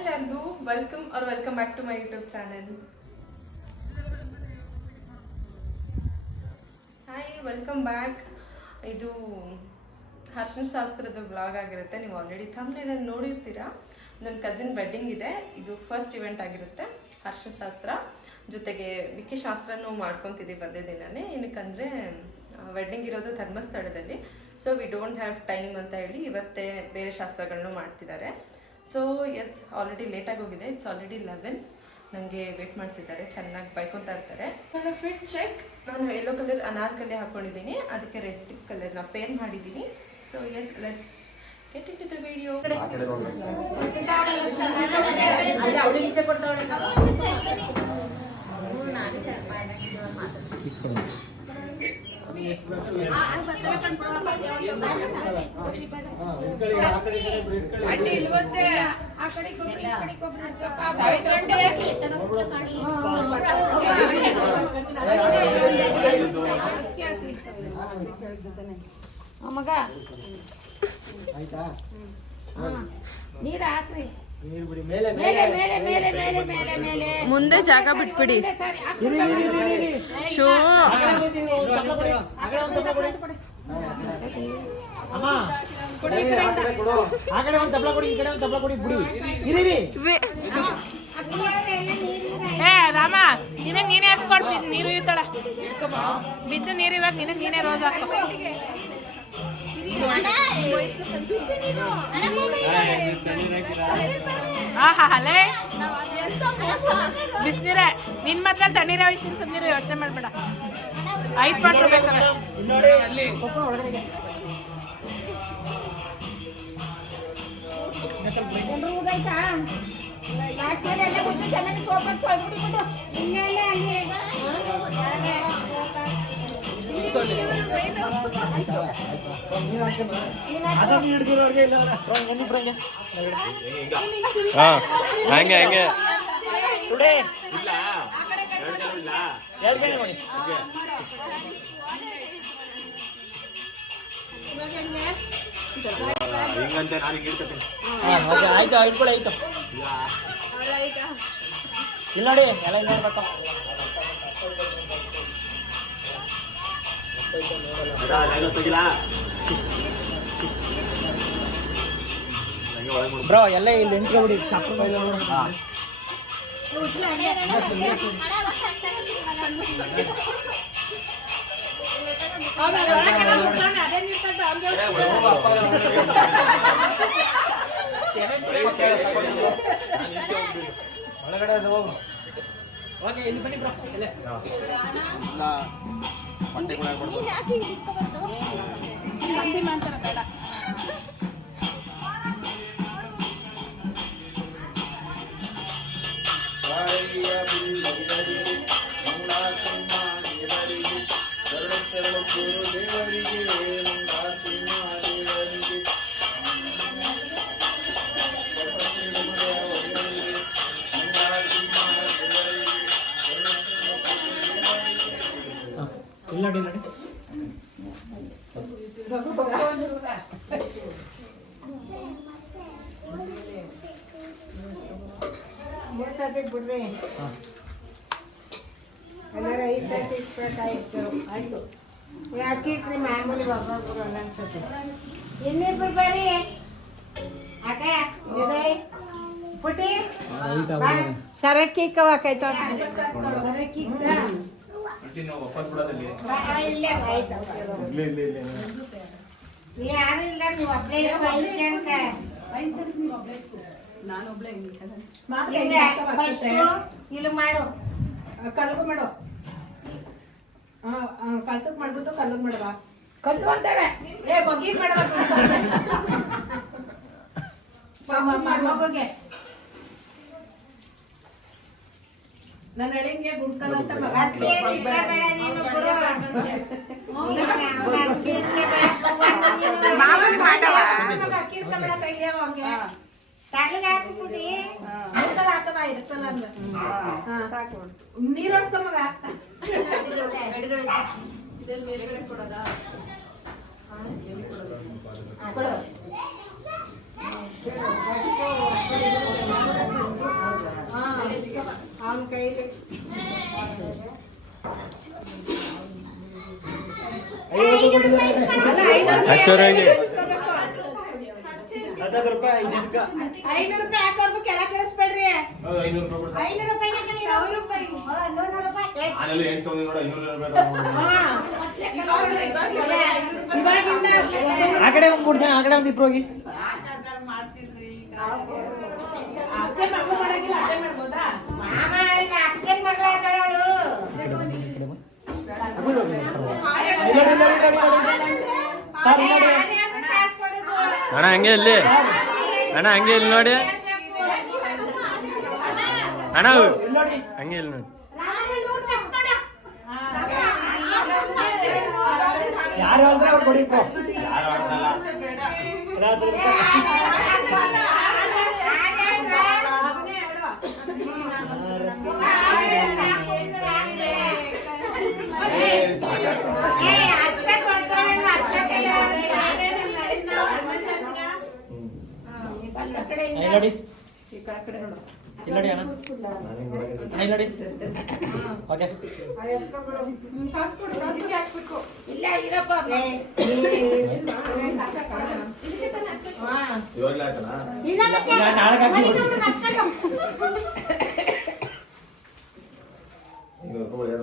ಎಲ್ಲರಿಗೂ welcome back to my YouTube channel. Hi, welcome back. ಇದು ಅರಿಶಿನ ಶಾಸ್ತ್ರದ ವ್ಲಾಗ್ ಆಗಿರುತ್ತೆ. ನೀವು ಆಲ್ರೆಡಿ ಥಂಬ್ನೇಲಲ್ಲಿ ನೋಡಿರ್ತೀರಾ. ನನ್ನ ಕಸಿನ್ ವೆಡ್ಡಿಂಗ್ ಇದೆ. ಇದು ಫಸ್ಟ್ ಇವೆಂಟ್ ಆಗಿರುತ್ತೆ. ಅರಿಶಿನ ಶಾಸ್ತ್ರ ಜೊತೆಗೆ ವಿಕ್ಕಿ ಶಾಸ್ತ್ರನೂ ಮಾಡ್ಕೊತಿದ್ದೀವಿ ಒಂದೇ ದಿನನೇ. ಏನಕ್ಕಂದರೆ ವೆಡ್ಡಿಂಗ್ ಇರೋದು ಧರ್ಮಸ್ಥಳದಲ್ಲಿ. So we don't have time ಅಂತ ಹೇಳಿ ಇವತ್ತೇ ಬೇರೆ ಶಾಸ್ತ್ರಗಳನ್ನೂ ಮಾಡ್ತಿದ್ದಾರೆ. ಸೊ ಎಸ್, ಆಲ್ರೆಡಿ ಲೇಟಾಗಿ ಹೋಗಿದೆ. It's already 11. ನನಗೆ ವೇಟ್ ಮಾಡ್ತಿದ್ದಾರೆ, ಚೆನ್ನಾಗಿ ಬೈಕೊತಾ ಇರ್ತಾರೆ. ನನ್ನ ಫಿಟ್ ಚೆಕ್, ನಾನು ಯೆಲ್ಲೋ ಕಲರ್ ಅನಾರ್ಕಲಿ ಹಾಕ್ಕೊಂಡಿದ್ದೀನಿ, ಅದಕ್ಕೆ ರೆಡ್ ಕಲರ್ನ ಪೇರ್ ಮಾಡಿದ್ದೀನಿ. So yes, let's get into the video. ಅಡ್ಡಿ ಇಲ್ವತ್ತೆ ಆ ಕಡೆ ಕೊಬ್ರಿ ಈ ಕಡೆ ಕೊಬ್ರಿ ಸಾವಿತ್ರಂಟೆ ಮಗ ಆಯ್ತಾ ನೀರು ಹಾಕ್ರಿ. ಮುಂದೆ ಜಾಗ ಬಿಟ್ಬಿಡಿ. ಶೋ ರಾಮ, ನಿನಗೆ ನೀನೇ ಹಚ್ಕೊಡ್ತೀನಿ. ನೀರು ಇರ್ತಾಳ ಬಿದ್ದು ನೀರು, ಇವಾಗ ನಿನಗೆ ನೀನೇ ರೋಸ್ ಹಾಕೋ. ಅಲ್ಲೇ ಬಿಸಿನೀರ ನಿನ್ ಮಾತ್ರ ತಣ್ಣೀರ ವಹಿಸ್ತೀನಿ. ಸುಮ್ಮನೆ ಯೋಚನೆ ಮಾಡ್ಬೇಡ. ಐಸ್ ಮಾಡ್ಕೊಡ್ಬೇಕಾದ್ರೆ ಹಂಗೆ ಹಂಗೆ ಆಯ್ತು ಇಟ್ಕೊಳ್ಳಿ. ಆಯ್ತು ಇಲ್ಲ ನೋಡಿ, ಎಲ್ಲ ಇಲ್ಲಿ ನೋಡ್ಬೇಕು. ಬ್ರೋ ಎಲ್ಲ ಇಲ್ಲಿ ಎಂಟ್ರಿ ಬಿಡಿ. ಒಳಗಡೆ ಹೋಗು. ಓಕೆ, ಇಲ್ಲಿ ಬನ್ನಿ ಬ್ರೋ. ಇಲ್ಲ ಮಂಡಿ ಕೂಡ ಕೊಡ್ಬೋದು. ಮಂಡಿ ಮಾತ್ರ ಬೇಡ. ಬಿಡ್ರಿ ಎಲ್ಲರೂ 5 ಸರ್ತಿ ಇಟ್ಬೇಕಾಯ್ತು. ಆಯ್ತು, ಯಾಕೆ ಇಟ್ರಿ ಮಾಮೂಲಿ ಒಬ್ಬೊಬ್ರು ಅನ್ಸುತ್ತೆ. ಇನ್ನಿಬ್ರು ಬರ್ರಿ. ಅಕ್ಕ ಎದಳಿ ಪುಟಿ ಸರಕ್ಕಿ ಕವಾಕೈತ ಸರಕ್ಕಿ ಯಾರು ಇಲ್ಲ, ನೀವು ಒಬ್ಬಳೇ ಇಲ್ಲಿ ಮಾಡು, ಕಲ್ಗು ಮಾಡು. ಕಳ್ಸಕ್ ಮಾಡ್ಬಿಟ್ಟು ಕಲ್ಗ್ ಮಾಡುವ. ಕಲ್ಲು ಅಂತಾಳೆ. ಬಗ್ಗಿ ಮಾಡುವ ಮಗುಗೆ. ನನ್ನ ಎಳಿಂಗೆ ಗುಂಡ್ಕಲ್ ಅಂತ ನೀರು ಹೊಡ್ಸ್ಕೊಂಬ. ಕೈಲಿ ಹಚ್ಚೋರು ಹೆಂಗೆ 10 ರೂಪಾಯಿ 500 ರೂಪಾಯಿ ಹಾಕೋರ್ಗು ಕೆಳ ಕೇಳಿಸ್ಬೇಡ್ರಿ. 500 ರೂಪಾಯಿ 500 ರೂಪಾಯಿ 100 ರೂಪಾಯಿ 100 ರೂಪಾಯಿ ಆನೆಲ್ಲ ಎಣಿಸ್ಕೊಂಡು ನೋಡ 200 ರೂಪಾಯಿ ಇವಾಗಿಂದ ಆ ಕಡೆ ಬಂದ್ಬಿಡ್ತೇನೆ ಆ ಕಡೆ ಒಂದು ಇಬ್ರು ಹೋಗಿ ಅತ್ತೆ ಮಗಳು ಮಾಡಂಗಿಲ್ಲ ಅತ್ತೆ ಮಾಡ್ಬೋದಾ? ಮಾಮ ಅಕ್ಕನ ಮಗಳ ಆದಳು ಕಾಸು ಕೊಡೋದು ಅಣ್ಣ ಹಂಗೆ ಇಲ್ಲಿ ಅಣ್ಣ ಹಂಗೆ ಇಲ್ಲಿ ನೋಡಿ ಅಣ್ಣ ಹಂಗೆ ಇಲ್ಲಿ ನೋಡಿ ಯಾರು ಹೇಳಿದ್ರೆ ಅವ್ರು ಕೊಡಿಪ್ಪ ಯಾರು ಆಡ್ತಲ್ಲ ಅದನ್ನೇ ಹೇಳು. ನೋಡಿ ಇಲ್ಲಡಿ ಅಣ್ಣ ಇಲ್ಲಡಿ ಓಕೆ ಇಲ್ಲ ಇರಪ್ಪ ಇವಾಗಲೇ ಆಯ್ತಲ್ಲ ನಾಳೆ ಹಾಕಿ 200 ರೂಪಾಯಿ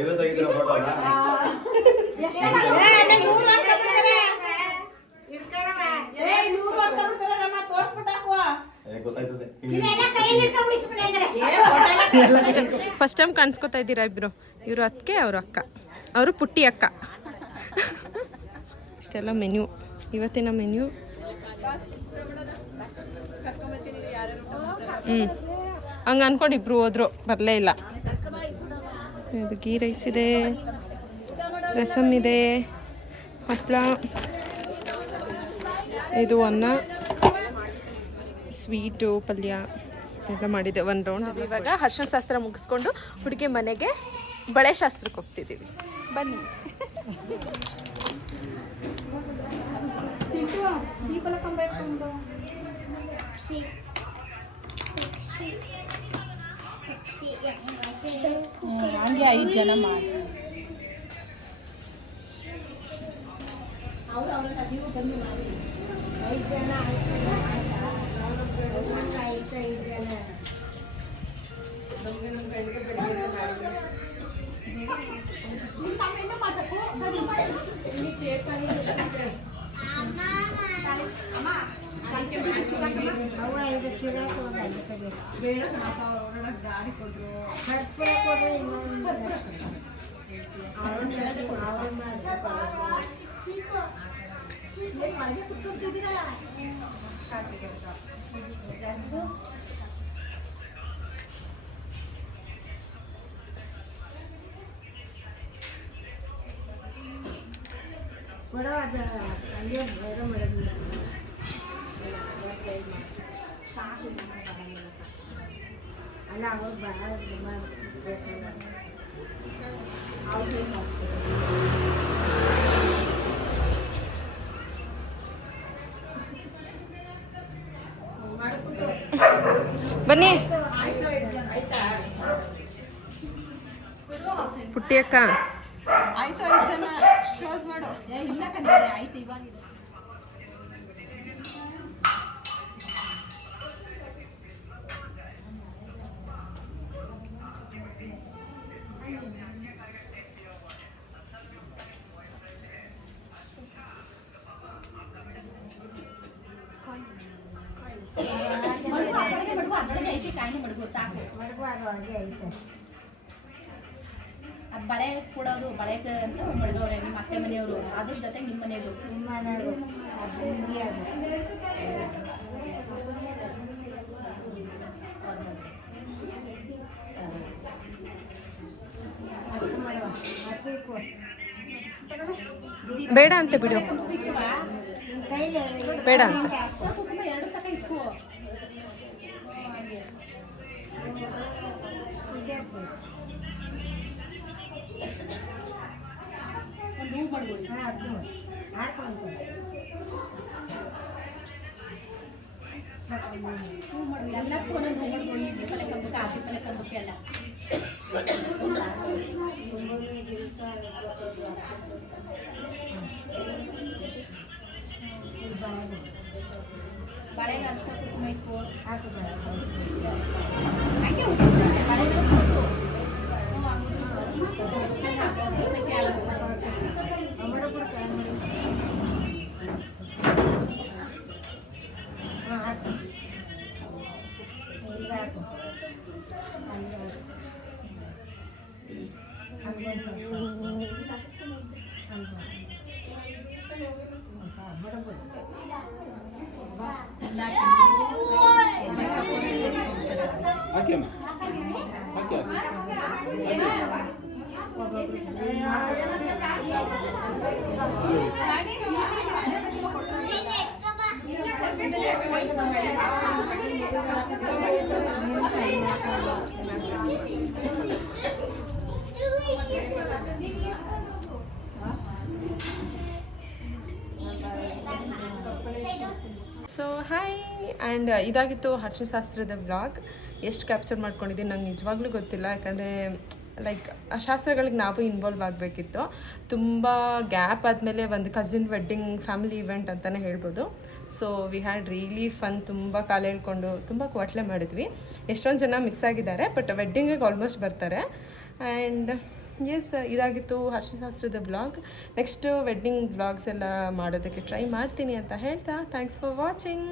ಇದು ತೆಗಿತೀರ ಫೋಟೋನ ಗೊತ್ತಾಯ್ತದೆ ಫಸ್ಟ್ ಟೈಮ್ ಕಾಣಿಸ್ಕೊತಾ ಇದ್ದೀರಾ ಇಬ್ರು. ಇವರು ಅತ್ತಿಗೆ ಅವರು ಅಕ್ಕ, ಅವರು ಪುಟ್ಟಿ ಅಕ್ಕ. ಇಷ್ಟೆಲ್ಲ ಮೆನ್ಯೂ, ಇವತ್ತಿನ ಮೆನ್ಯೂ. ಹಂಗೆ ಅನ್ಕೊಂಡು ಇಬ್ರು ಹೋದ್ರು, ಬರಲೇ ಇಲ್ಲ. ಇದು ಗೀ ರೈಸ್ ಇದೆ, ರಸಮ್ ಇದೆ, ಹಪ್ಪಳ, ಇದು ಅನ್ನ, ಸ್ವೀಟು, ಪಲ್ಯ ಎಲ್ಲ ಮಾಡಿದೆ. ಒಂದು ರೌಂಡ್. ಇವಾಗ ಅರ್ಶಿನ ಶಾಸ್ತ್ರ ಮುಗಿಸ್ಕೊಂಡು ಹುಡುಗಿ ಮನೆಗೆ ಬಳೆ ಶಾಸ್ತ್ರಕ್ಕೆ ಹೋಗ್ತಿದ್ದೀವಿ. ಬನ್ನಿ. ಹಂಗೆ 5 ಜನ ಮಾಡಿ ಅಲ್ಲ ಅವ್ರು ಭಾಳ ಬನ್ನಿ ಪುಟ್ಟಿ ಅಕ್ಕ. ಆಯ್ತು 5 ಜನ ಕ್ಲೋಸ್ ಮಾಡು. ಇಲ್ಲ ಕಣ್ಣಿಗೆ ಆಯ್ತು ಇವಾಗ. ಅದು ಬಳೆ ಕೊಡೋದು ಬಳೆಗೆ ಅಂತ ಮಡ್ದವ್ರೆ ನಿಮ್ಮ ಅತ್ತೆ ಮನೆಯವರು, ಅದ್ರ ಜೊತೆ ನಿಮ್ಮ ಮನೆಯವರು ಬೇಡ ಅಂತ ಬಿಡು, ಬೇಡ ಅಂತ. ಕುಂಕುಮ 2 ತಕ ಇಕ್ಕು. ಒಂದು ಹೂ ಮಾಡ್ಬೋದು. ಹೂ ಮಾಡು ಎಲ್ಲಕ್ಕೂ ಒಂದೊಂದು ಹೂ ಮಾಡ್ಕೊ ಈ ದೀಪಲೆ ಕಂಬಕ್ಕೆ ಆ ದೀಪಲೆ ಕಂಬಕ್ಕೆ ಎಲ್ಲ ಬಳೆಗೆ ಅರ್ಶಿನ ಕುಂಕುಮ ಇಕ್ಕು ಹಂಗೆ ಉದುರಿಸು ಬಳೆಗೆ ಉದುರಿಸು ಅರ್ಶಿನ ಹಾಕು ಅರ್ಶಿನಕ್ಕೆ ಹಾಕು ಹಾಕ್ಯಮ್ಮ ಹಾಕ್ಯ ಸೊ ಹಾಯ್ ಆ್ಯಂಡ್ ಇದಾಗಿತ್ತು ಅರ್ಶಿನಶಾಸ್ತ್ರದ ವ್ಲಾಗ್. ಎಷ್ಟು ಕ್ಯಾಪ್ಚರ್ ಮಾಡ್ಕೊಂಡಿದ್ದೀನಿ ನಂಗೆ ನಿಜವಾಗ್ಲೂ ಗೊತ್ತಿಲ್ಲ, ಯಾಕಂದರೆ ಲೈಕ್ ಆ ಶಾಸ್ತ್ರಗಳಿಗೆ ನಾವು ಇನ್ವಾಲ್ವ್ ಆಗಬೇಕಿತ್ತು. ತುಂಬ ಗ್ಯಾಪ್ ಆದಮೇಲೆ ಒಂದು ಕಸಿನ್ ವೆಡ್ಡಿಂಗ್ ಫ್ಯಾಮಿಲಿ ಇವೆಂಟ್ ಅಂತಲೇ ಹೇಳ್ಬೋದು. So we had really fun, ತುಂಬ ಕಾಲ ಹೇಳ್ಕೊಂಡು ತುಂಬ ಕ್ವಾಟ್ಲೆ ಮಾಡಿದ್ವಿ. ಎಷ್ಟೊಂದು ಜನ ಮಿಸ್ ಆಗಿದ್ದಾರೆ, ಬಟ್ ವೆಡ್ಡಿಂಗಿಗೆ ಆಲ್ಮೋಸ್ಟ್ ಬರ್ತಾರೆ. ಆ್ಯಂಡ್ ಎಸ್, ಇದಾಗಿತ್ತು ಅರ್ಶಿನಶಾಸ್ತ್ರದ ವ್ಲಾಗ್. ನೆಕ್ಸ್ಟ್ ವೆಡ್ಡಿಂಗ್ ವ್ಲಾಗ್ಸ್ ಎಲ್ಲ ಮಾಡೋದಕ್ಕೆ ಟ್ರೈ ಮಾಡ್ತೀನಿ ಅಂತ ಹೇಳ್ತಾ ಥ್ಯಾಂಕ್ಸ್ ಫಾರ್ ವಾಚಿಂಗ್.